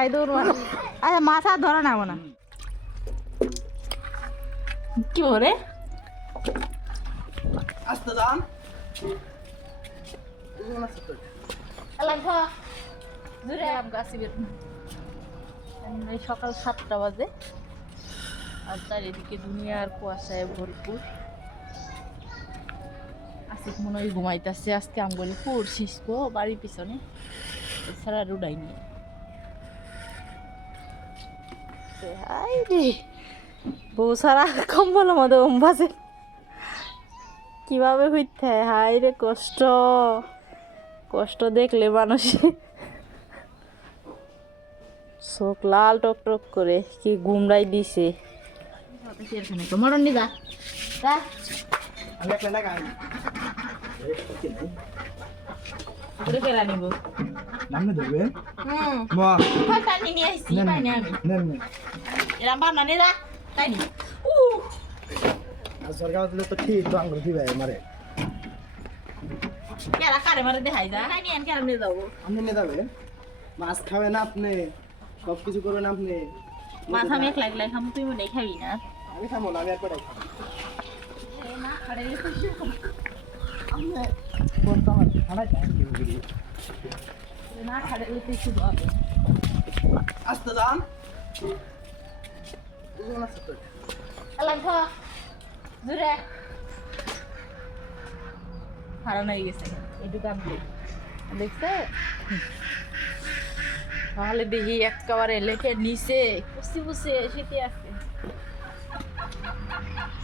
ধরাই দৌড় মার আচ্ছা মাছ আর ধরে নেব না কি ওরে আসতে সকাল সাতটা বাজে আর চারিদিকে দুনিয়ার কুয়াশায় ভরপুর। আসিক মনে হয় ঘুমাইতেছে আজকে আঙ্গুলি পড়ছিস গো বাড়ির পিছনে। এছাড়া রুডাই নিয়ে হাই রে বউ সারা কম্বলের মধ্যে ওম বাজে কীভাবে হইতে হাই রে কষ্ট। কষ্ট দেখলে মানুষ চোখ লাল টক টক করে, কি গুমরাই দিছে। মরণ ঘুরে নিব নামনে ধরবে হুম মা হয় নিয়ে আসছি নেন পানি আমি নেন নেন এরম ভাবনা নে যা তাই নি উ সরকার দিলে তো ঠিক তো আঙ্গুল দিবে মারে কেরা কারে মারে দেখাই যা তাই নি আন কেন নিয়ে যাব আপনি নিয়ে যাবেন মাছ খাবেন আপনি সব কিছু করবেন আপনি মাছ আমি এক লাগ লাগ খামু তুই মনে খাবি না আমি খাব না আমি আর কটাই খাব না আর না খাড়ে তুই শুধু হবে আসতে যান বুঝলেন আসতে তো এলাম খা দূরে হারানো হয়ে গেছে এই দোকান দেখছে তাহলে দেখি একেবারে লেখে নিচে পুষি পুষি সেটি আছে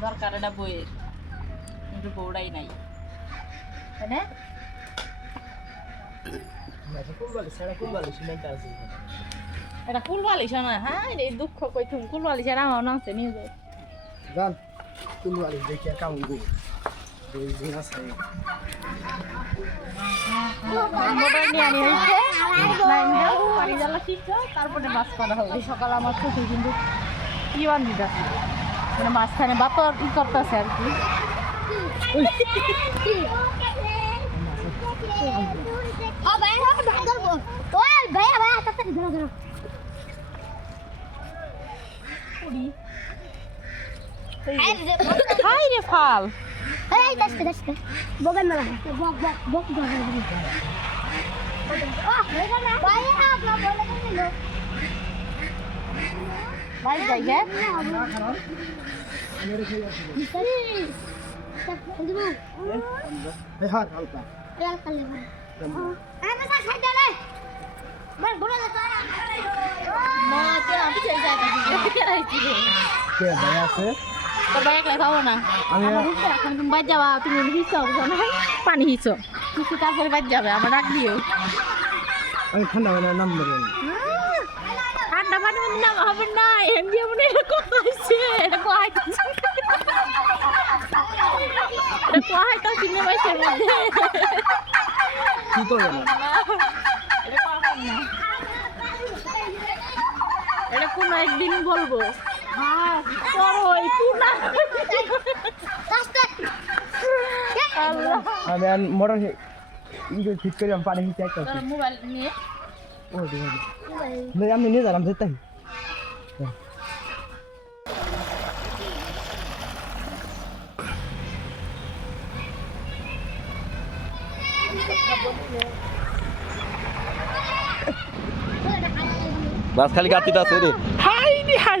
দরকার এটা বইয়ের কিন্তু বউটাই নাই তাই না এটা কুল বালিশ না? হ্যাঁ এই দুঃখ কই তুমি কুল বালিশ আর আমার নাম আছে। নিয়ে যান কুলবালি দেখি আর কাম নিয়ে তারপরে মাছ করা হবে। সকালে আমার কিন্তু কি মানে মাঝখানে বাতর ই করতেছে আর কি। পুরি হাই রে ফাল। ভাই যাই গে এই হাত হালকা। মা তে আমি চাই যাই কে রাইছি রে কে ভাই আছে? তো ভাই একলাই খাব না আমি এখন তুমি বাদ যাবা তুমি হিসো না পানি হিসো কিছু তারপরে বাদ যাবে আমার রাখ দিও। আমি ঠান্ডা মানে নাম দেবেন ঠান্ডা পানি মানে হবে না এমনি এমনি এটা কত এটা কোয়াইতেছে এটা কোয়াইতা সিনে বাইসের মধ্যে কি করবেন এটা কোয়াইতাম না এটা কোনো একদিন বলব। হ্যাঁ আমি আর মোটর ইঞ্জিন ঠিক করে আমি পানি হিচে একটা মোবাইল নিয়ে। ও ঠিক আমি নিয়ে যালাম যেতাই বাস খালি গাতিতে আছে রে হাই নি হাই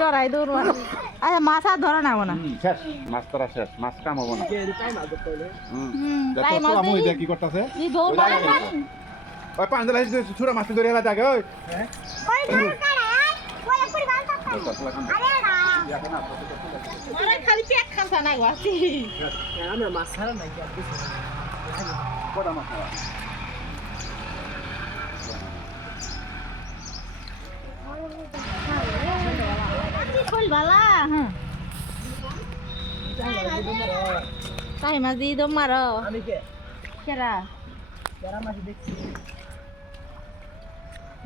ডরাই দৌড় আচ্ছা মাছ আর ধরে নেব না শেষ মাছ তোরা শেষ মাছ কাম হব না আমু কি করতেছে। ওই ধরে ওই হ্যাঁ খালি পেট নাই আমরা ছাড়া নাই কটা মাছ খাওয়া ফুল বালা? হ্যাঁ। তাই মাছ দিয়ে দম মারো। কেরা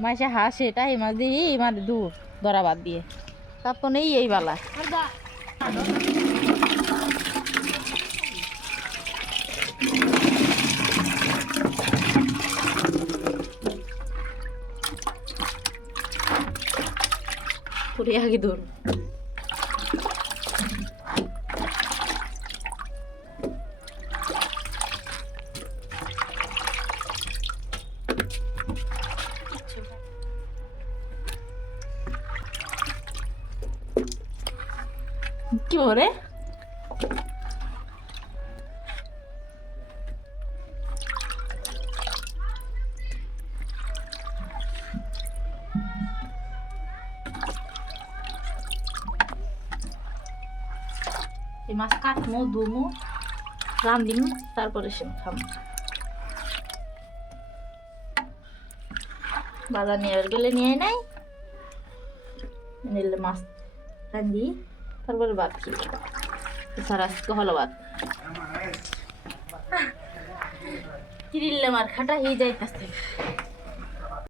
মাসে হাসে তাই মাছ দিয়ে মানে দূর ধরা বাদ দিয়ে। তারপর নেই এই বালা। পুরি আগে দূর কি বলে? এই মাছ কাটমো ধুমো রান্ধিমো তারপরে সে খাব বাজার নিয়ে গেলে নিয়ে নাই। নিলে মাছ রান্ধি তারপরে ভাত খেয়ে এছাড়া আজকে হলো ভাত কিরিল্লে মার খাটা হয়ে যাইতেছে।